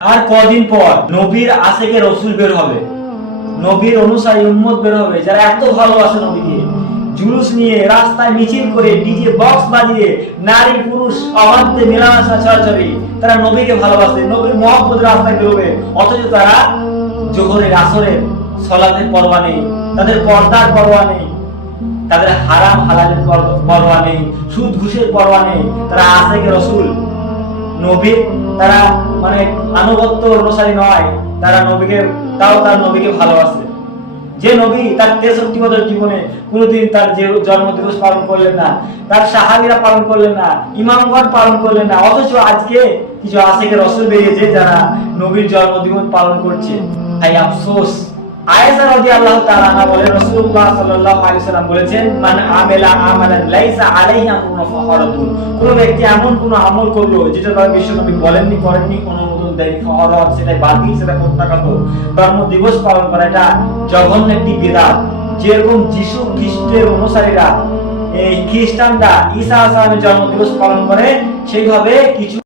আর কদিন পর নবীর আশেকে রসুল বের হবে, নবীর অনুসারী উম্মত বের হবে, যারা এত ভালোবাসে নবীকে। জুলুস নিয়ে রাস্তায় মিছিল করে ডিজে বক্স বাজিয়ে নারী পুরুষ অবাধ্যে মেলামেশা ছড়াছড়ি, তারা নবীকে ভালোবাসে, নবীর মহব্বত রাস্তায় বেরোবে। অথচ তারা জোহরের আসরের সলাতের পরোয়া নেই, তাদের পর্দার পরোয়া নেই, তাদের হারাম হালালের পরোয়া নেই, সুদ ঘুষের পরোয়া নেই। তারা আশেকে রসুল, নবীর তারা মানে আনুগত্য অনুসারী নয়, তারা নবীকে তাও তার নবীকে ভালোবাসে। যে নবী তার 63 বছর জীবনে কোনোদিন তার যে জন্মদিবস পালন করলেন না, তার সাহাবীরা পালন করলেন না, ইমামগণ পালন করলেন না, অথচ আজকে কিছু আশেকে রসুল বেরিয়েছে যারা নবীর জন্মদিবস পালন করছে। তাই আফসোস। আয়েশা রাদিয়াল্লাহু তাআলা আনহা বলেন, রাসূলুল্লাহ সাল্লাল্লাহু আলাইহি সাল্লাম বলেছেন, মান আমিলা আমালান লাইসা আলাইহি আমরুনা ফাহরাতুন। কোন ব্যক্তি এমন কোন আমল করলো যেটা তার বিশ্বনবী বলেননি, করেননি, কোনো অনুমোদন দেয়নি, ফাহরাত সেটা বাতিল, সেটা প্রত্যাখ্যাত। জন্ম দিবস পালন করা এটা জঘন্য একটি বিদআত। যেরকম যিশু খ্রিস্টের অনুসারীরা, এই খ্রিস্টানরা ঈসা আলাইহিস সালামের জন্ম দিবস পালন করে, সেইভাবে কিছু